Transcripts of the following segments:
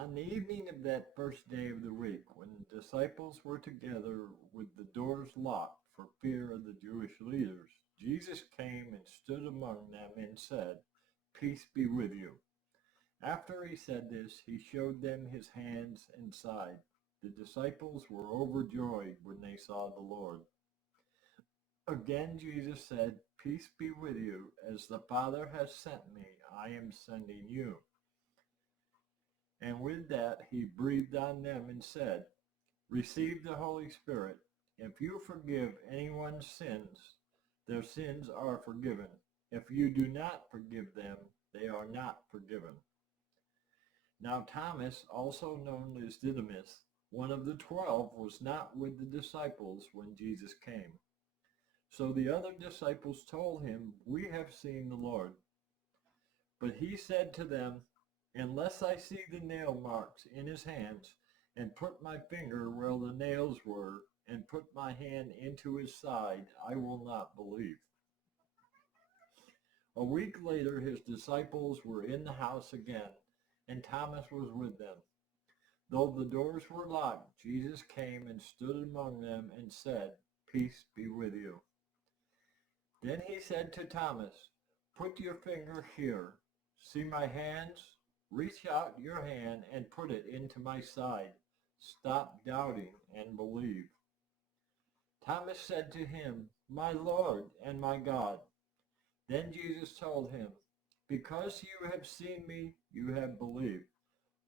On the evening of that first day of the week, when the disciples were together with the doors locked for fear of the Jewish leaders, Jesus came and stood among them and said, "Peace be with you." After he said this, he showed them his hands and side. The disciples were overjoyed when they saw the Lord. Again, Jesus said, "Peace be with you. As the Father has sent me, I am sending you." And with that, he breathed on them and said, "Receive the Holy Spirit. If you forgive anyone's sins, their sins are forgiven. If you do not forgive them, they are not forgiven." Now Thomas, also known as Didymus, one of the 12, was not with the disciples when Jesus came. So the other disciples told him, "We have seen the Lord." But he said to them, "Unless I see the nail marks in his hands, and put my finger where the nails were, and put my hand into his side, I will not believe." A week later, his disciples were in the house again, and Thomas was with them. Though the doors were locked, Jesus came and stood among them and said, "Peace be with you." Then he said to Thomas, "Put your finger here. See my hands? Reach out your hand and put it into my side. Stop doubting and believe." Thomas said to him, "My Lord and my God." Then Jesus told him, "Because you have seen me, you have believed.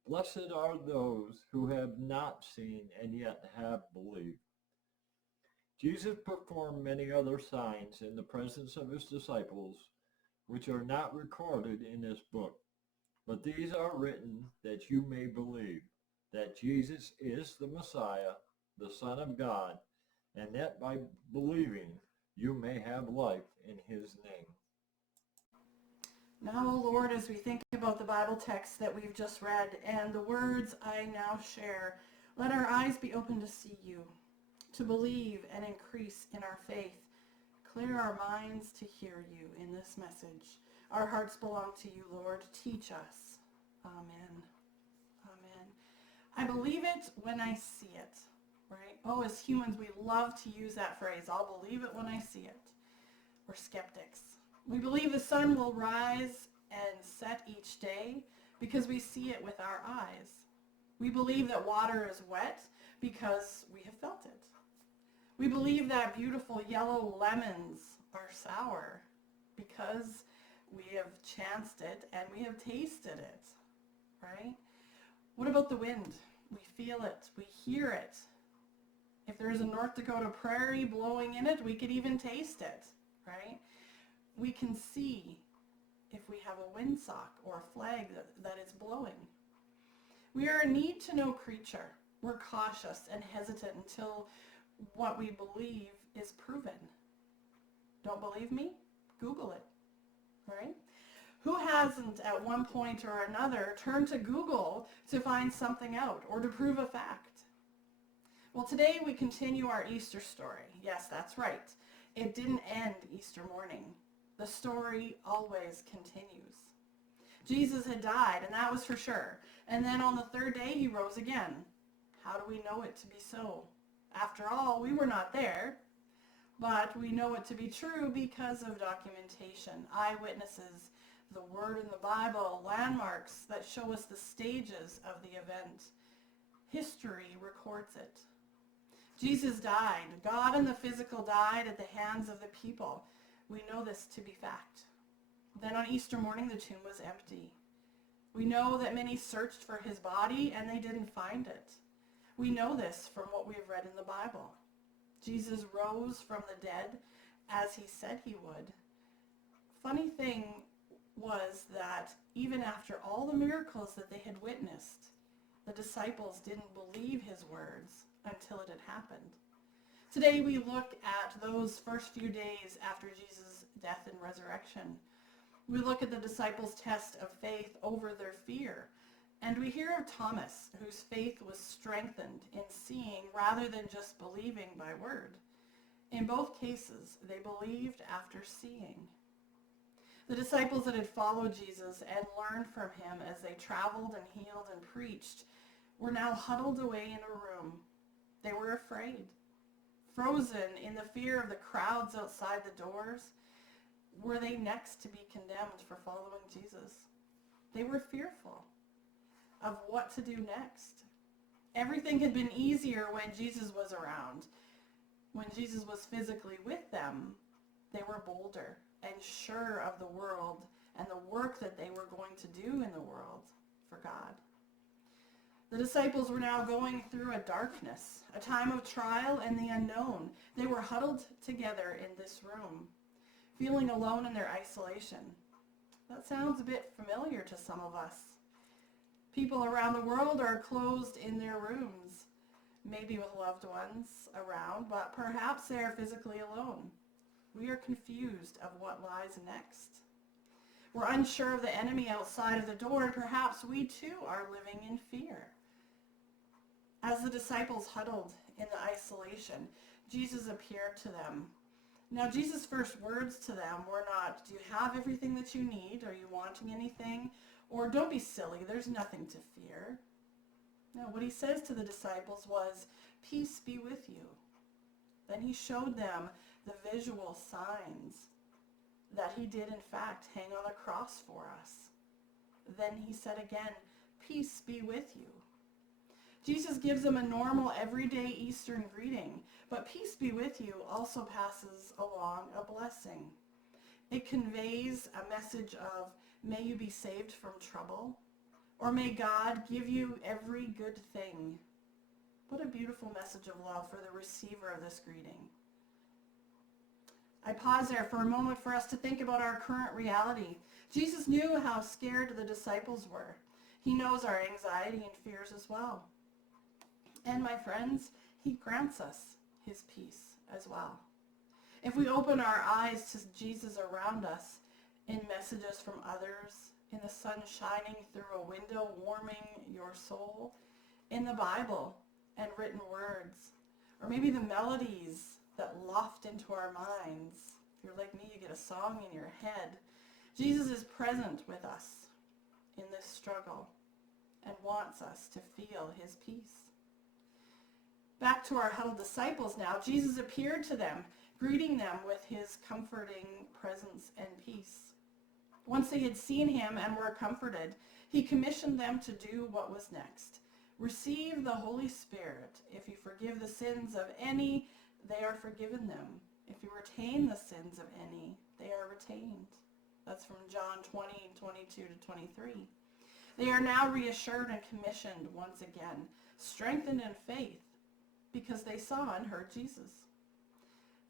Blessed are those who have not seen and yet have believed." Jesus performed many other signs in the presence of his disciples, which are not recorded in this book. But these are written that you may believe that Jesus is the Messiah, the Son of God, and that by believing you may have life in his name. Now, O Lord, as we think about the Bible text that we've just read and the words I now share, let our eyes be open to see you, to believe and increase in our faith. Clear our minds to hear you in this message. Our hearts belong to you, Lord. Teach us. Amen. Amen. I believe it when I see it, right? Oh, as humans, we love to use that phrase. I'll believe it when I see it. We're skeptics. We believe the sun will rise and set each day because we see it with our eyes. We believe that water is wet because we have felt it. We believe that beautiful yellow lemons are sour because we have chanced it and we have tasted it, right? What about the wind? We feel it, we hear it. If there's a North Dakota prairie blowing in it, we could even taste it, right? We can see if we have a windsock or a flag that is blowing. We are a need-to-know creature. We're cautious and hesitant until what we believe is proven. Don't believe me? Google it, right? Who hasn't at one point or another turned to Google to find something out or to prove a fact? Well, today we continue our Easter story. Yes, that's right. It didn't end Easter morning. The story always continues. Jesus had died, and that was for sure. And then on the third day, he rose again. How do we know it to be so? After all, we were not there, but we know it to be true because of documentation, eyewitnesses, the word in the Bible, landmarks that show us the stages of the event. History records it. Jesus died. God and the physical died at the hands of the people. We know this to be fact. Then on Easter morning, the tomb was empty. We know that many searched for his body and they didn't find it. We know this from what we've read in the Bible. Jesus rose from the dead as he said he would. Funny thing was that even after all the miracles that they had witnessed, the disciples didn't believe his words until it had happened. Today we look at those first few days after Jesus' death and resurrection. We look at the disciples' test of faith over their fear. And we hear of Thomas, whose faith was strengthened in seeing rather than just believing by word. In both cases, they believed after seeing. The disciples that had followed Jesus and learned from him as they traveled and healed and preached were now huddled away in a room. They were afraid, frozen in the fear of the crowds outside the doors. Were they next to be condemned for following Jesus? They were fearful of what to do next. Everything had been easier when Jesus was around. When Jesus was physically with them, they were bolder and sure of the world and the work that they were going to do in the world for God. The disciples were now going through a darkness, a time of trial and the unknown. They were huddled together in this room, feeling alone in their isolation. That sounds a bit familiar to some of us. People around the world are closed in their rooms, maybe with loved ones around, but perhaps they are physically alone. We are confused of what lies next. We're unsure of the enemy outside of the door, and perhaps we too are living in fear. As the disciples huddled in the isolation, Jesus appeared to them. Now, Jesus' first words to them were not, "Do you have everything that you need? Are you wanting anything?" Or, "Don't be silly, there's nothing to fear." No, what he says to the disciples was, "Peace be with you." Then he showed them the visual signs that he did in fact hang on the cross for us. Then he said again, "Peace be with you." Jesus gives them a normal, everyday Eastern greeting, but "peace be with you" also passes along a blessing. It conveys a message of, may you be saved from trouble, or may God give you every good thing. What a beautiful message of love for the receiver of this greeting. I pause there for a moment for us to think about our current reality. Jesus knew how scared the disciples were. He knows our anxiety and fears as well. And my friends, he grants us his peace as well. If we open our eyes to Jesus around us in messages from others, in the sun shining through a window warming your soul, in the Bible and written words, or maybe the melodies that loft into our minds. If you're like me, you get a song in your head. Jesus is present with us in this struggle and wants us to feel his peace. Back to our huddled disciples now. Jesus appeared to them, greeting them with his comforting presence and peace. Once they had seen him and were comforted, he commissioned them to do what was next. Receive the Holy Spirit. If you forgive the sins of any, they are forgiven them. If you retain the sins of any, they are retained. That's from John 20:22-23. They are now reassured and commissioned once again, strengthened in faith, because they saw and heard Jesus.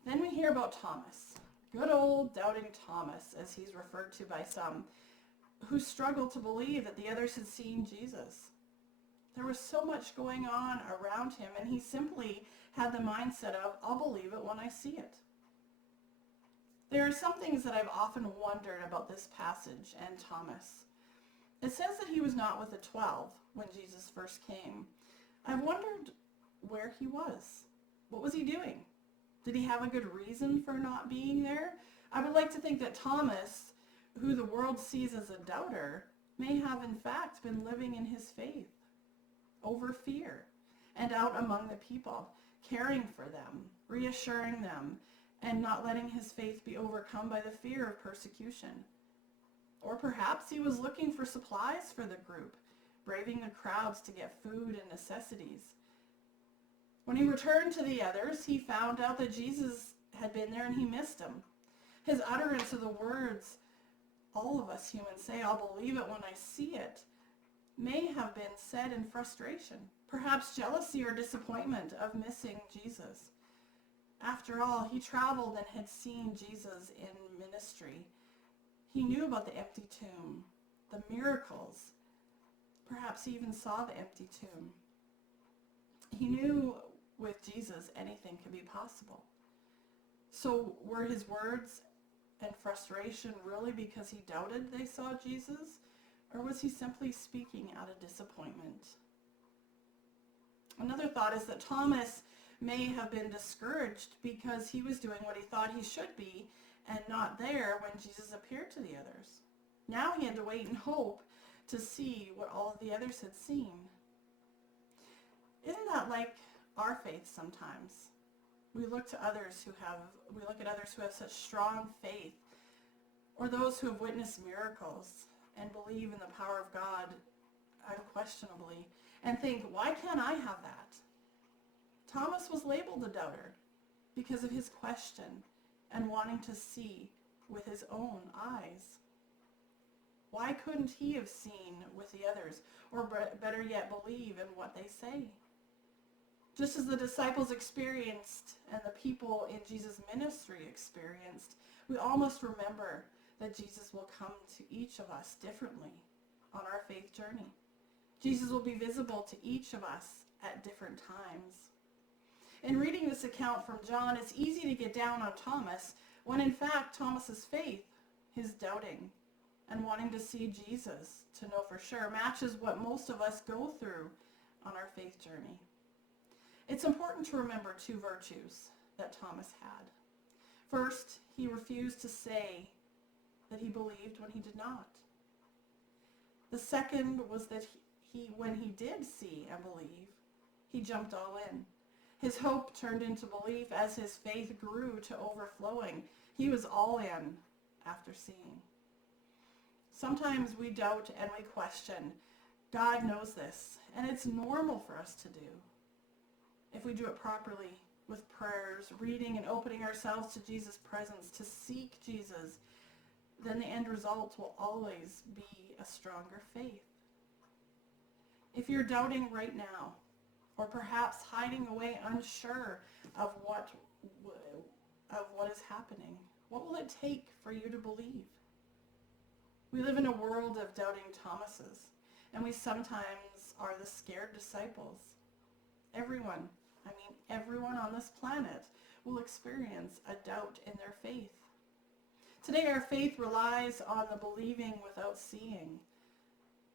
Then we hear about Thomas, good old doubting Thomas, as he's referred to by some, who struggled to believe that the others had seen Jesus. There was so much going on around him, and he simply had the mindset of, I'll believe it when I see it. There are some things that I've often wondered about this passage and Thomas. It says that he was not with the 12 when Jesus first came. I've wondered where he was. What was he doing? Did he have a good reason for not being there? I would like to think that Thomas, who the world sees as a doubter, may have in fact been living in his faith over fear and out among the people, caring for them, reassuring them, and not letting his faith be overcome by the fear of persecution. Or perhaps he was looking for supplies for the group, braving the crowds to get food and necessities. When he returned to the others, he found out that Jesus had been there and he missed him. His utterance of the words, all of us humans say, I'll believe it when I see it, may have been said in frustration, perhaps jealousy or disappointment of missing Jesus. After all, he traveled and had seen Jesus in ministry. He knew about the empty tomb, the miracles. Perhaps he even saw the empty tomb. He knew with Jesus anything could be possible. So were his words and frustration really because he doubted they saw Jesus? Or was he simply speaking out of disappointment? Another thought is that Thomas may have been discouraged because he was doing what he thought he should be and not there when Jesus appeared to the others. Now he had to wait and hope to see what all of the others had seen. Isn't that like our faith sometimes? We look at others who have such strong faith, or those who have witnessed miracles and believe in the power of God unquestionably, and think, why can't I have that? Thomas was labeled a doubter because of his question and wanting to see with his own eyes. Why couldn't he have seen with the others, or better yet, believe in what they say? Just as the disciples experienced and the people in Jesus' ministry experienced, we all must remember that Jesus will come to each of us differently on our faith journey. Jesus will be visible to each of us at different times. In reading this account from John, it's easy to get down on Thomas when in fact Thomas's faith, his doubting, and wanting to see Jesus to know for sure matches what most of us go through on our faith journey. It's important to remember two virtues that Thomas had. First, he refused to say that he believed when he did not. The second was that when he did see and believe, he jumped all in. His hope turned into belief as his faith grew to overflowing. He was all in after seeing. Sometimes we doubt and we question. God knows this, and it's normal for us to do. If we do it properly with prayers, reading and opening ourselves to Jesus' presence, to seek Jesus, then the end result will always be a stronger faith. If you're doubting right now, or perhaps hiding away unsure of what is happening, what will it take for you to believe? We live in a world of doubting Thomases, and we sometimes are the scared disciples. Everyone on this planet will experience a doubt in their faith. Today our faith relies on the believing without seeing.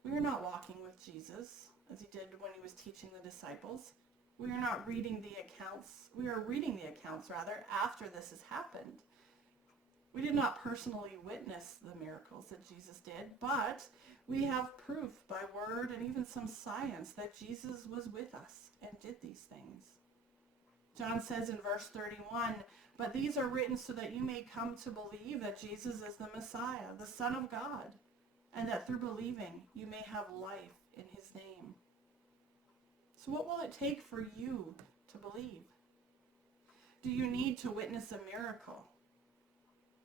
We are not walking with Jesus as he did when he was teaching the disciples. We are reading the accounts after this has happened. We did not personally witness the miracles that Jesus did, but we have proof by word and even some science that Jesus was with us and did these things. John says in verse 31, "But these are written so that you may come to believe that Jesus is the Messiah, the Son of God, and that through believing you may have life in his name." So what will it take for you to believe? Do you need to witness a miracle?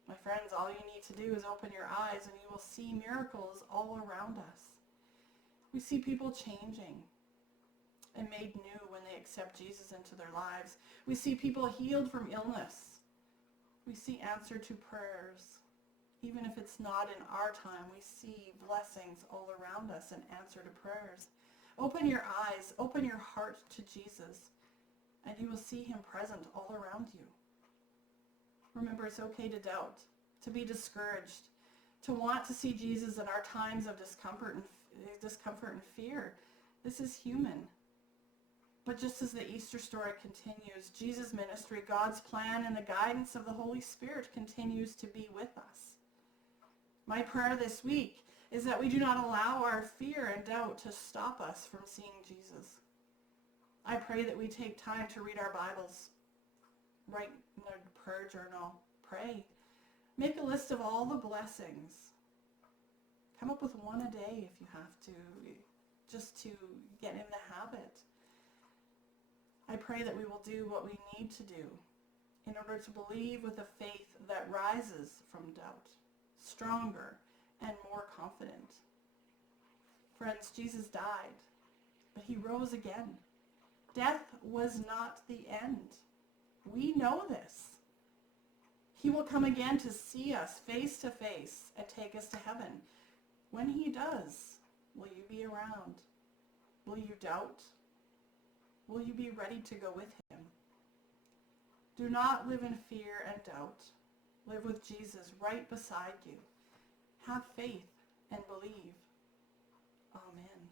My friends, all you need to do is open your eyes and you will see miracles all around us. We see people changing and made new when they accept Jesus into their lives. We see people healed from illness. We see answer to prayers. Even if it's not in our time, we see blessings all around us and answer to prayers. Open your eyes, open your heart to Jesus, and you will see him present all around you. Remember, it's okay to doubt, to be discouraged, to want to see Jesus in our times of discomfort and fear. This is human. But just as the Easter story continues, Jesus' ministry, God's plan, and the guidance of the Holy Spirit continues to be with us. My prayer this week is that we do not allow our fear and doubt to stop us from seeing Jesus. I pray that we take time to read our Bibles, write in a prayer journal, pray. Make a list of all the blessings. Come up with one a day if you have to, just to get in the habit. I pray that we will do what we need to do in order to believe with a faith that rises from doubt, stronger and more confident. Friends, Jesus died, but he rose again. Death was not the end. We know this. He will come again to see us face to face and take us to heaven. When he does, will you be around? Will you doubt? Will you be ready to go with him? Do not live in fear and doubt. Live with Jesus right beside you. Have faith and believe. Amen.